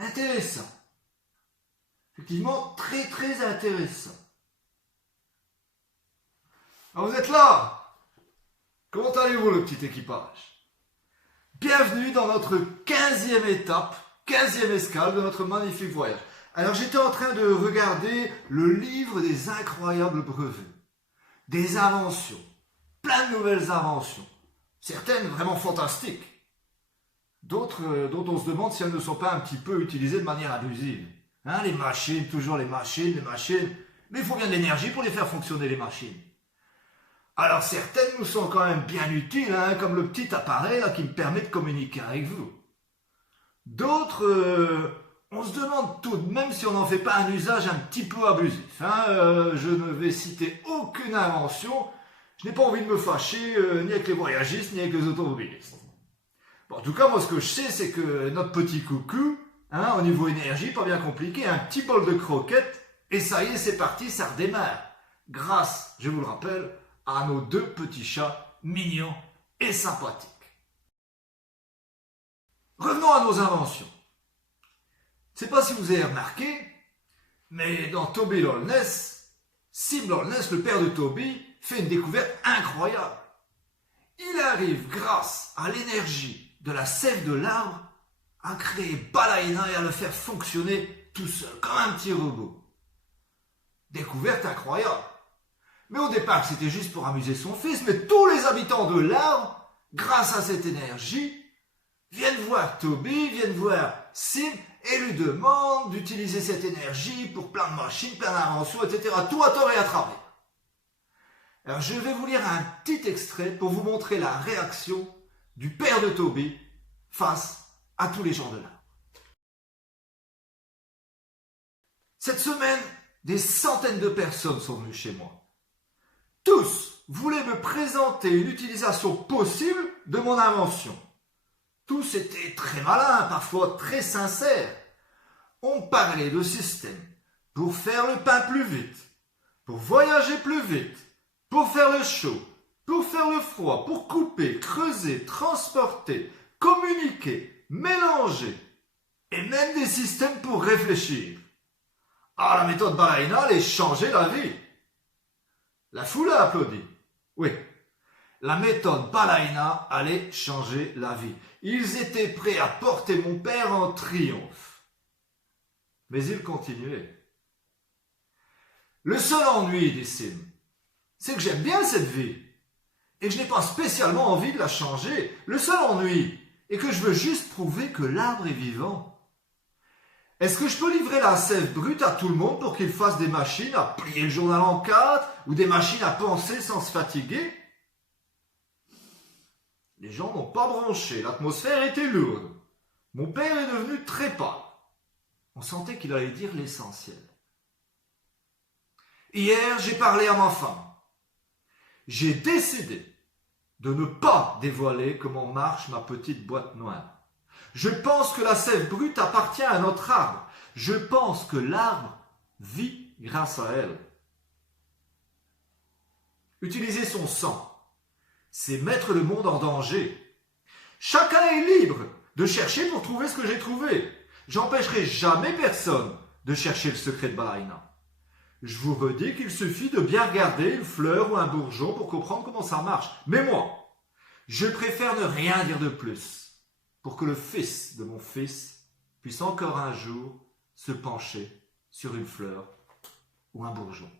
Intéressant. Effectivement, très très intéressant. Alors vous êtes là? Comment allez-vous le petit équipage? Bienvenue dans notre 15e étape, 15e escale de notre magnifique voyage. Alors j'étais en train de regarder le livre des incroyables brevets, des inventions, plein de nouvelles inventions, certaines vraiment fantastiques, d'autres dont on se demande si elles ne sont pas un petit peu utilisées de manière abusive. Hein, les machines, toujours les machines, mais il faut bien de l'énergie pour les faire fonctionner les machines. Alors certaines nous sont quand même bien utiles, hein, comme le petit appareil là, qui me permet de communiquer avec vous. D'autres, on se demande tout de même si on n'en fait pas un usage un petit peu abusif. Hein. Je ne vais citer aucune invention, je n'ai pas envie de me fâcher ni avec les voyagistes ni avec les automobilistes. Bon, en tout cas, moi ce que je sais, c'est que notre petit coucou, hein, au niveau énergie, pas bien compliqué, un petit bol de croquettes, et ça y est, c'est parti, ça redémarre. Grâce, je vous le rappelle, à nos deux petits chats mignons et sympathiques. Revenons à nos inventions. Je ne sais pas si vous avez remarqué, mais dans Toby Lollness, Sim Lollness, le père de Toby, fait une découverte incroyable. Il arrive, grâce à l'énergie de la sève de l'arbre, à créer Balaïna et à le faire fonctionner tout seul, comme un petit robot. Découverte incroyable. Mais au départ, c'était juste pour amuser son fils, mais tous les habitants de l'arbre, grâce à cette énergie, viennent voir Toby, viennent voir Sim, et lui demandent d'utiliser cette énergie pour plein de machines, plein d'inventions, etc. Tout à tort et à travers. Alors je vais vous lire un petit extrait pour vous montrer la réaction du père de Toby face à tous les gens de l'arbre. Cette semaine, des centaines de personnes sont venues chez moi. Tous voulaient me présenter une utilisation possible de mon invention. Tous étaient très malins, parfois très sincères. On parlait de système pour faire le pain plus vite, pour voyager plus vite, pour faire le chaud, pour faire le froid, pour couper, creuser, transporter, communiquer, mélanger, et même des systèmes pour réfléchir. Ah, la méthode Balaïna allait changer la vie. La foule a applaudi. Oui, la méthode Balaïna allait changer la vie. Ils étaient prêts à porter mon père en triomphe. Mais ils continuaient. Le seul ennui, dit Sim, c'est que j'aime bien cette vie et que je n'ai pas spécialement envie de la changer. Le seul ennui est que je veux juste prouver que l'arbre est vivant. Est-ce que je peux livrer la sève brute à tout le monde pour qu'il fasse des machines à plier le journal en 4 ou des machines à penser sans se fatiguer? Les gens n'ont pas bronché, l'atmosphère était lourde. Mon père est devenu très pâle. On sentait qu'il allait dire l'essentiel. Hier, j'ai parlé à ma femme. J'ai décidé de ne pas dévoiler comment marche ma petite boîte noire. Je pense que la sève brute appartient à notre arbre. Je pense que l'arbre vit grâce à elle. Utiliser son sang, c'est mettre le monde en danger. Chacun est libre de chercher pour trouver ce que j'ai trouvé. J'empêcherai jamais personne de chercher le secret de Balaïna. Je vous redis qu'il suffit de bien regarder une fleur ou un bourgeon pour comprendre comment ça marche. Mais moi, je préfère ne rien dire de plus pour que le fils de mon fils puisse encore un jour se pencher sur une fleur ou un bourgeon.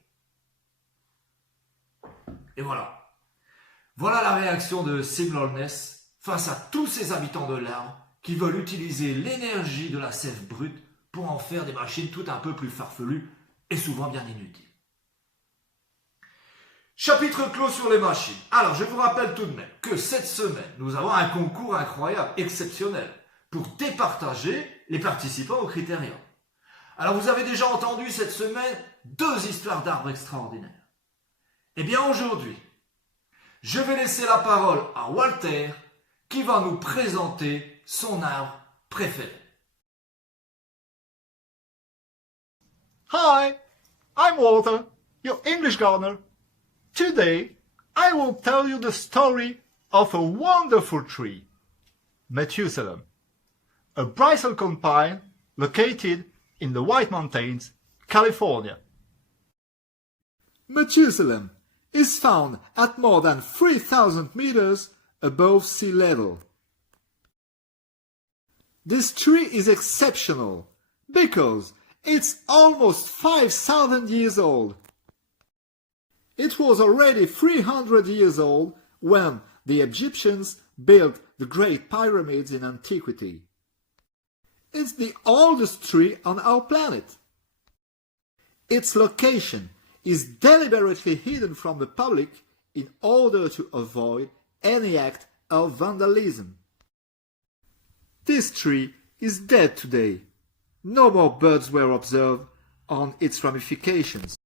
Et voilà. Voilà la réaction de Sim Lollness face à tous ces habitants de l'arbre qui veulent utiliser l'énergie de la sève brute pour en faire des machines tout un peu plus farfelues et souvent bien inutiles. Chapitre clos sur les machines. Alors, je vous rappelle tout de même que cette semaine, nous avons un concours incroyable, exceptionnel, pour départager les participants au Critérium. Alors, vous avez déjà entendu cette semaine 2 histoires d'arbres extraordinaires. Eh bien, aujourd'hui, je vais laisser la parole à Walter, qui va nous présenter son arbre préféré. Hi, I'm Walter, your English gardener. Today, I will tell you the story of a wonderful tree, Methuselah, a bristlecone pine located in the White Mountains, California. Methuselah is found at more than 3,000 meters above sea level. This tree is exceptional because it's almost 5,000 years old. It was already 300 years old when the Egyptians built the Great Pyramids in antiquity. It's the oldest tree on our planet. Its location is deliberately hidden from the public in order to avoid any act of vandalism. This tree is dead today. No more birds were observed on its ramifications.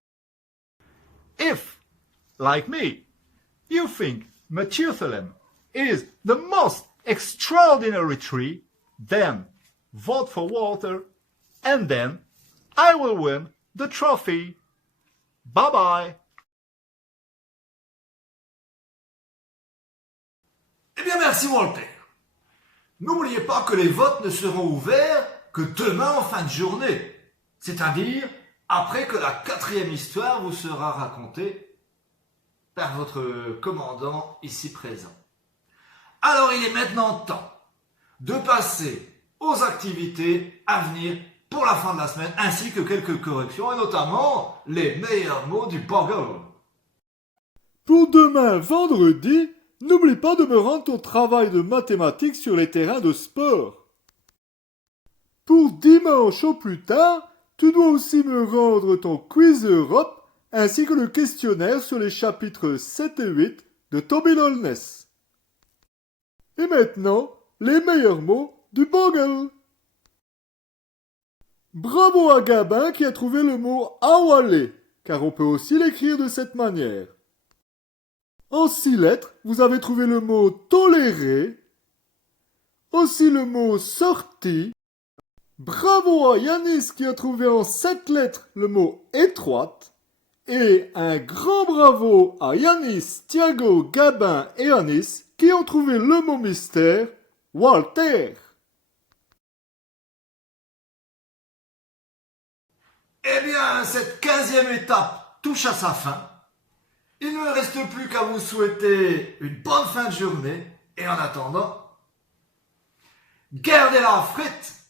If, like me, you think Methuselah is the most extraordinary tree, then vote for Walter, and then I will win the trophy. Bye bye. Eh bien, merci Walter. N'oubliez pas que les votes ne seront ouverts que demain en fin de journée, c'est-à-dire après que la 4e histoire vous sera racontée par votre commandant ici présent. Alors il est maintenant temps de passer aux activités à venir pour la fin de la semaine, ainsi que quelques corrections, et notamment les meilleurs mots du Bogle. Pour demain, vendredi, n'oublie pas de me rendre ton travail de mathématiques sur les terrains de sport. Pour dimanche au plus tard, tu dois aussi me rendre ton quiz Europe ainsi que le questionnaire sur les chapitres 7 et 8 de Toby Holness. Et maintenant, les meilleurs mots du Bogle. Bravo à Gabin qui a trouvé le mot awale, car on peut aussi l'écrire de cette manière. En 6 lettres, vous avez trouvé le mot tolérer, aussi le mot sortie. Bravo à Yanis qui a trouvé en 7 lettres le mot étroite. Et un grand bravo à Yanis, Thiago, Gabin et Anis qui ont trouvé le mot mystère, Walter. Eh bien, cette 15e étape touche à sa fin. Il ne me reste plus qu'à vous souhaiter une bonne fin de journée. Et en attendant, gardez la frite!